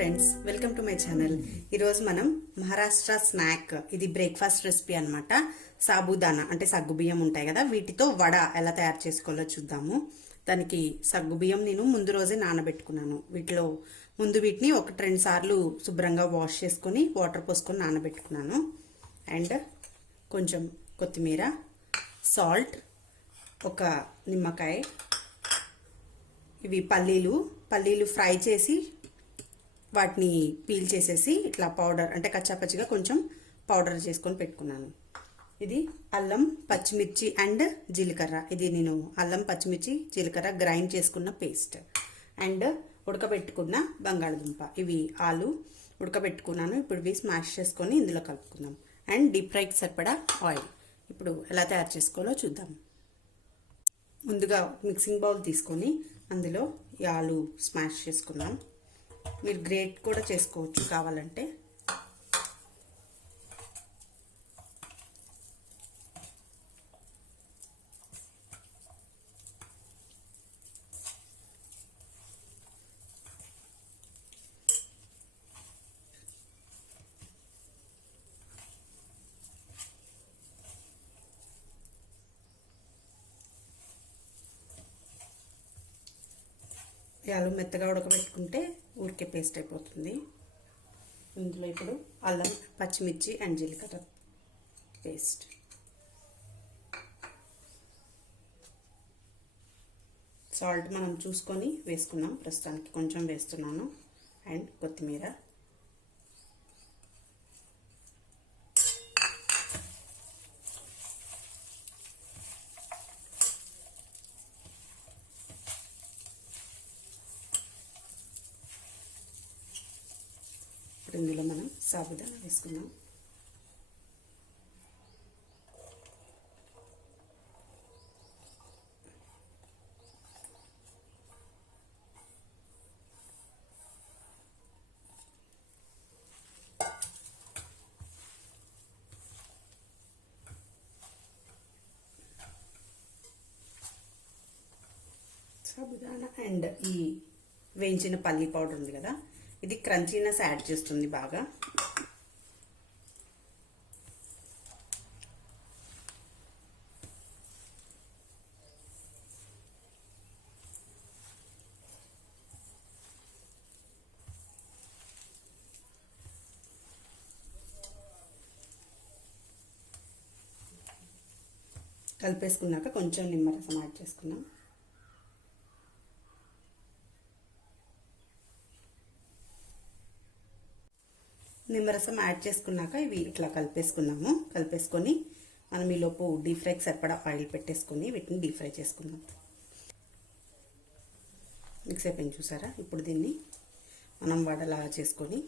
Friends, welcome to my channel. ఈరోజు మనం Maharashtra snack, ఇది బ్రేక్ఫాస్ట్ రెసిపీ అనమాట. సాబుదానా అంటే సగ్గుబియ్యం ఉంటాయి కదా, వీటితో వడ ఎలా తయారు చేసుకోవాలో చూద్దాము. దానికి సగ్గుబియ్యం నేను ముందు రోజే నానబెట్టుకున్నాను. వీటిని 1-2 సార్లు శుభ్రంగా వాష్ చేసుకొని వాటర్ పోసుకొని నానబెట్టుకున్నాను. అండ్ కొంచెం కొత్తిమీర, సాల్ట్, ఒక నిమ్మకాయ, ఇవి పల్లీలు ఫ్రై చేసి వాటిని పీల్ చేసేసి ఇట్లా పౌడర్ అంటే కచ్చాపచ్చిగా కొంచెం పౌడర్ చేసుకొని పెట్టుకున్నాను. ఇది అల్లం, పచ్చిమిర్చి అండ్ జీలకర్ర. ఇది నేను అల్లం, పచ్చిమిర్చి, జీలకర్ర గ్రైండ్ చేసుకున్న పేస్ట్. అండ్ ఉడకబెట్టుకున్న బంగాళదుంప, ఇవి ఆలు ఉడకబెట్టుకున్నాను. ఇప్పుడు ఇవి స్మాష్ చేసుకొని ఇందులో కలుపుకుందాం. అండ్ డీప్ ఫ్రైకి సరిపడా ఆయిల్. ఇప్పుడు ఎలా తయారు చేసుకోవాలో చూద్దాం. ముందుగా మిక్సింగ్ బౌల్ తీసుకొని అందులో ఈ ఆలు స్మాష్ చేసుకుందాం. మీరు గ్రేట్ కూడా చేసుకోవచ్చు కావాలంటే. ఆలు మెత్తగా ఉడకబెట్టుకుంటే ఊరికే పేస్ట్ అయిపోతుంది. ఇందులో ఇప్పుడు అల్లం, పచ్చిమిర్చి అండ్ జీలకర్ర పేస్ట్. సాల్ట్ మనం చూసుకొని వేసుకున్నాం. ప్రస్తుతానికి కొంచెం వేస్తున్నాను. అండ్ కొత్తిమీర, ఇందులో మనం సాబుదానా వేసుకుందాం. సాబుదానా అండ్ ఈ వేయించిన పల్లి పౌడర్ ఉంది కదా, ఇది క్రంచీనెస్ యాడ్ చేస్తుంది బాగా. కలిపేసుకున్నాక కొంచెం నిమ్మరసం యాడ్ చేసుకున్నాం. నిమ్మరసం యాడ్ చేసుకున్నాక ఇవి ఇట్లా కలిపేసుకొని మనం ఈలోపు డీప్ ఫ్రైకి సరిపడా ఆయిల్ పెట్టేసుకొని వీటిని డీప్ ఫ్రై చేసుకుందాం. మిక్స్ అయిపోయింది చూసారా. ఇప్పుడు దీన్ని మనం వడలా చేసుకొని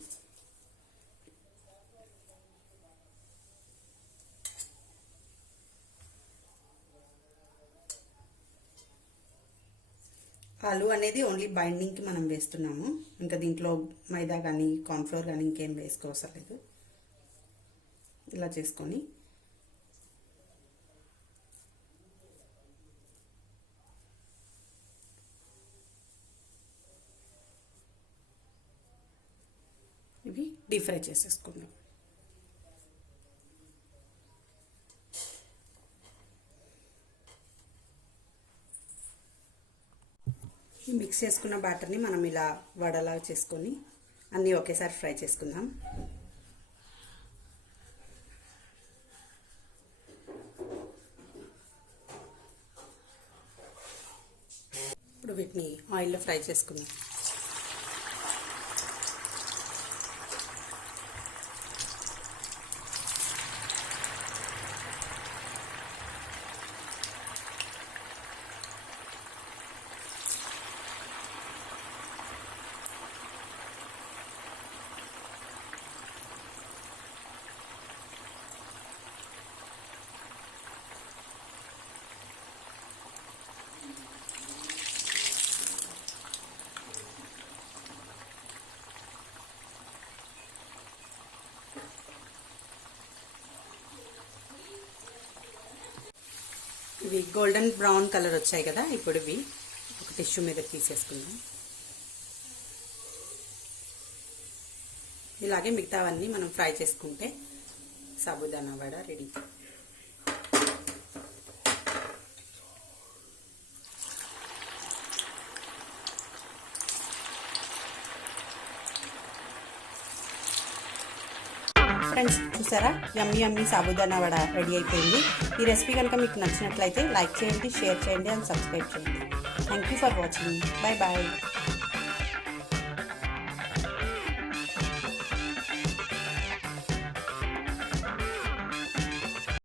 ఆలు అనేది ఓన్లీ బైండింగ్కి మనం వేస్తున్నాము. ఇంకా దీంట్లో మైదా కానీ కార్న్ఫ్లోర్ కానీ ఇంకేం వేసుకోవసరం లేదు. ఇలా చేసుకొని ఇవి డీప్ ఫ్రై చేసేసుకుందాం. మిక్స్ చేసుకున్న బ్యాటర్ని మనం ఇలా వడలా చేసుకొని అన్నీ ఒకేసారి ఫ్రై చేసుకుందాం. ఇప్పుడు వీటిని ఆయిల్లో ఫ్రై చేసుకుందాం. ఇవి గోల్డెన్ బ్రౌన్ కలర్ వచ్చాయి కదా, ఇప్పుడు ఇవి ఒక టిష్యూ మీద తీసేసుకుందాం. ఇలాగే మిగతావన్నీ మనం ఫ్రై చేసుకుంటే సాబుదానా వడ రెడీ. ఫ్రెండ్స్ చూసారా, యమ్మీ యమ్మీ సాబుదానా వడ రెడీ అయిపోయింది. ఈ రెసిపీ కనుక మీకు నచ్చినట్లయితే లైక్ చేయండి, షేర్ చేయండి అండ్ సబ్స్క్రైబ్ చేయండి. Thank you for watching. Bye bye.